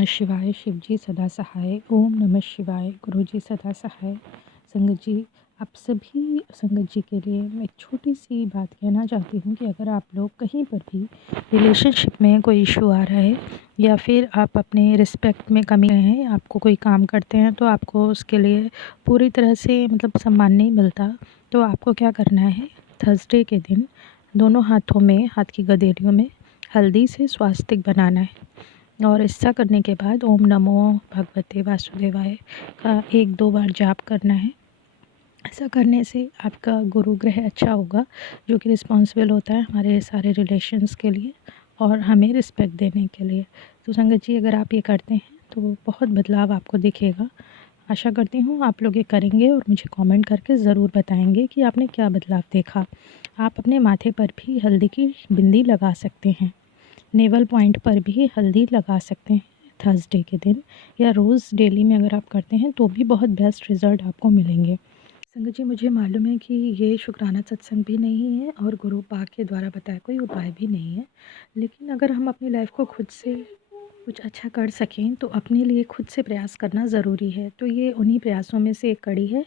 नमः शिवाय, शिव जी सदा सहाय। ओम नमः शिवाय, गुरु जी सदा सहाय। संगत जी, आप सभी संगत जी के लिए मैं एक छोटी सी बात कहना चाहती हूँ कि अगर आप लोग कहीं पर भी रिलेशनशिप में कोई इशू आ रहा है या फिर आप अपने रिस्पेक्ट में कमी हैं, आपको कोई काम करते हैं तो आपको उसके लिए पूरी तरह से सम्मान नहीं मिलता, तो आपको क्या करना है, थर्सडे के दिन दोनों हाथों में, हाथ की गदेलियों में हल्दी से स्वास्तिक बनाना है और ऐसा करने के बाद ओम नमो भगवते वासुदेवाय का 1-2 बार जाप करना है। ऐसा करने से आपका गुरु ग्रह अच्छा होगा, जो कि रिस्पॉन्सिबल होता है हमारे सारे रिलेशंस के लिए और हमें रिस्पेक्ट देने के लिए। तो संगत जी, अगर आप ये करते हैं तो बहुत बदलाव आपको दिखेगा। आशा करती हूँ आप लोग ये करेंगे और मुझे कमेंट करके ज़रूर बताएंगे कि आपने क्या बदलाव देखा। आप अपने माथे पर भी हल्दी की बिंदी लगा सकते हैं, नेवल पॉइंट पर भी हल्दी लगा सकते हैं थर्सडे के दिन, या रोज़ डेली में अगर आप करते हैं तो भी बहुत बेस्ट रिज़ल्ट आपको मिलेंगे। संगत जी, मुझे मालूम है कि ये शुक्राना सत्संग भी नहीं है और गुरु पाक के द्वारा बताया कोई उपाय भी नहीं है, लेकिन अगर हम अपनी लाइफ को खुद से कुछ अच्छा कर सकें तो अपने लिए खुद से प्रयास करना ज़रूरी है। तो ये उन्हीं प्रयासों में से एक कड़ी है।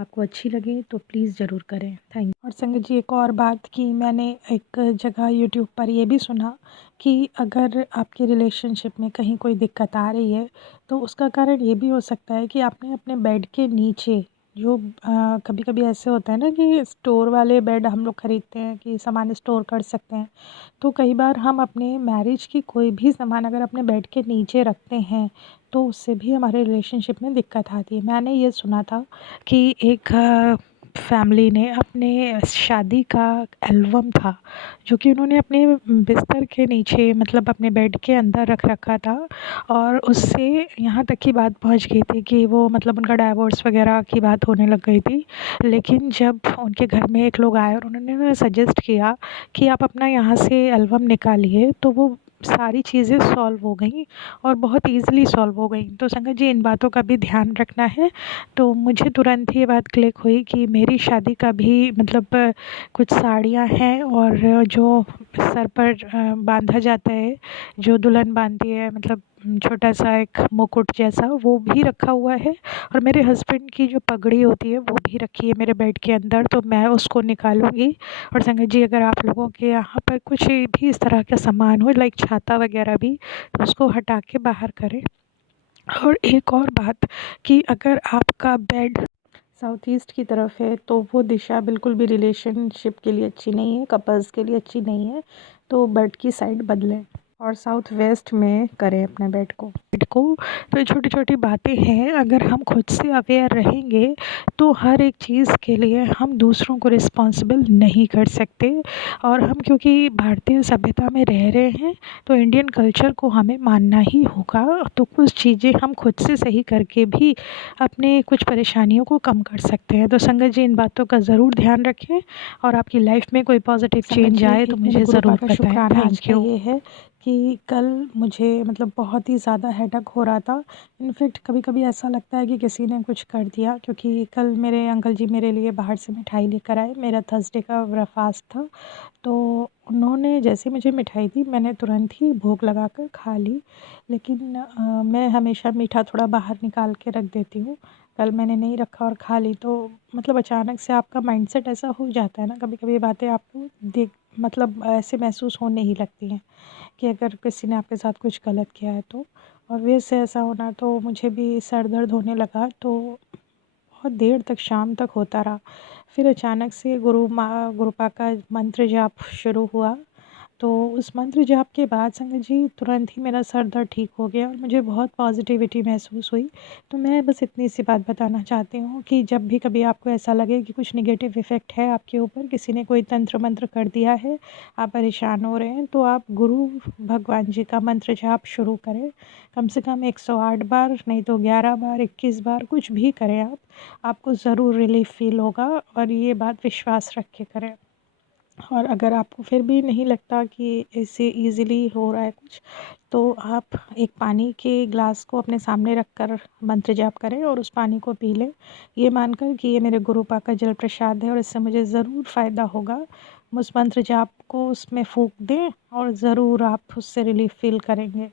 आपको अच्छी लगे तो प्लीज़ ज़रूर करें। Thank you. और संगत जी, एक और बात कि मैंने एक जगह यूट्यूब पर ये भी सुना कि अगर आपके रिलेशनशिप में कहीं कोई दिक्कत आ रही है तो उसका कारण ये भी हो सकता है कि आपने अपने बेड के नीचे जो कभी-कभी ऐसे होता है ना कि स्टोर वाले बेड हम लोग ख़रीदते हैं कि सामान स्टोर कर सकते हैं, तो कई बार हम अपने मैरिज की कोई भी सामान अगर अपने बेड के नीचे रखते हैं तो उससे भी हमारे रिलेशनशिप में दिक्कत आती है। मैंने ये सुना था कि एक फैमिली ने अपने शादी का एल्बम था जो कि उन्होंने अपने बिस्तर के नीचे अपने बेड के अंदर रख रखा था, और उससे यहाँ तक की बात पहुँच गई थी कि वो उनका डाइवोर्स वगैरह की बात होने लग गई थी। लेकिन जब उनके घर में एक लोग आए और उन्होंने सजेस्ट किया कि आप अपना यहाँ से एल्बम निकालिए, तो वो सारी चीज़ें सॉल्व हो गई और बहुत ईज़िली सॉल्व हो गई। तो संगत जी, इन बातों का भी ध्यान रखना है। तो मुझे तुरंत ही ये बात क्लिक हुई कि मेरी शादी का भी कुछ साड़ियाँ हैं और जो सर पर बांधा जाता है, जो दुल्हन बांधती है, छोटा सा एक मुकुट जैसा, वो भी रखा हुआ है, और मेरे हस्बैंड की जो पगड़ी होती है वो भी रखी है मेरे बेड के अंदर, तो मैं उसको निकालूंगी। और संगत जी, अगर आप लोगों के यहाँ पर कुछ भी इस तरह का सामान हो, लाइक छाता वगैरह भी, तो उसको हटा के बाहर करें। और एक और बात कि अगर आपका बेड साउथ ईस्ट की तरफ है तो वो दिशा बिल्कुल भी रिलेशनशिप के लिए अच्छी नहीं है, कपल्स के लिए अच्छी नहीं है, तो बेड की साइड बदलें और साउथ वेस्ट में करें अपने बेड को। तो ये छोटी छोटी बातें हैं, अगर हम खुद से अवेयर रहेंगे तो हर एक चीज़ के लिए हम दूसरों को रिस्पॉन्सिबल नहीं कर सकते। और हम क्योंकि भारतीय सभ्यता में रह रहे हैं तो इंडियन कल्चर को हमें मानना ही होगा, तो कुछ चीज़ें हम खुद से सही करके भी अपने कुछ परेशानियों को कम कर सकते हैं। तो संगत जी, इन बातों का ज़रूर ध्यान रखें और आपकी लाइफ में कोई पॉजिटिव चेंज आए तो मुझे ज़रूर बताएं। शुक्राना आज थैंक का यू। ये है कि कल मुझे बहुत ही ज़्यादा हेडेक हो रहा था। इनफैक्ट कभी-कभी ऐसा लगता है कि किसी ने कुछ कर दिया, क्योंकि कल मेरे अंकल जी मेरे लिए बाहर से मिठाई लेकर आए। मेरा थर्सडे का ब्रेकफास्ट था, तो उन्होंने जैसे मुझे मिठाई दी मैंने तुरंत ही भोग लगाकर खा ली। लेकिन मैं हमेशा मीठा थोड़ा बाहर निकाल के रख देती हूँ। कल मैंने नहीं रखा और खा ली, तो अचानक से आपका माइंडसेट ऐसा हो जाता है ना, कभी-कभी बातें आपको देख ऐसे महसूस होने ही लगती हैं कि अगर किसी ने आपके साथ कुछ गलत किया है तो। और वैसे ऐसा होना, तो मुझे भी सर दर्द होने लगा, तो बहुत देर तक शाम तक होता रहा। फिर अचानक से गुरुपा का मंत्र जाप शुरू हुआ, तो उस मंत्र जाप के बाद संगत जी तुरंत ही मेरा सर दर्द ठीक हो गया और मुझे बहुत पॉजिटिविटी महसूस हुई। तो मैं बस इतनी सी बात बताना चाहती हूँ कि जब भी कभी आपको ऐसा लगे कि कुछ नेगेटिव इफ़ेक्ट है आपके ऊपर, किसी ने कोई तंत्र मंत्र कर दिया है, आप परेशान हो रहे हैं, तो आप गुरु भगवान जी का मंत्र जाप शुरू करें। कम से कम 108 बार, नहीं तो 11 बार, 21 बार, कुछ भी करें आप, आपको ज़रूर रिलीफ़ फ़ील होगा, और ये बात विश्वास रख के करें। और अगर आपको फिर भी नहीं लगता कि इससे ईज़िली हो रहा है कुछ, तो आप एक पानी के ग्लास को अपने सामने रख कर मंत्र जाप करें और उस पानी को पी लें, ये मानकर कि ये मेरे गुरुपा का जल प्रसाद है और इससे मुझे ज़रूर फ़ायदा होगा। उस मंत्र जाप को उसमें फूँक दें और ज़रूर आप उससे रिलीफ़ फ़ील करेंगे।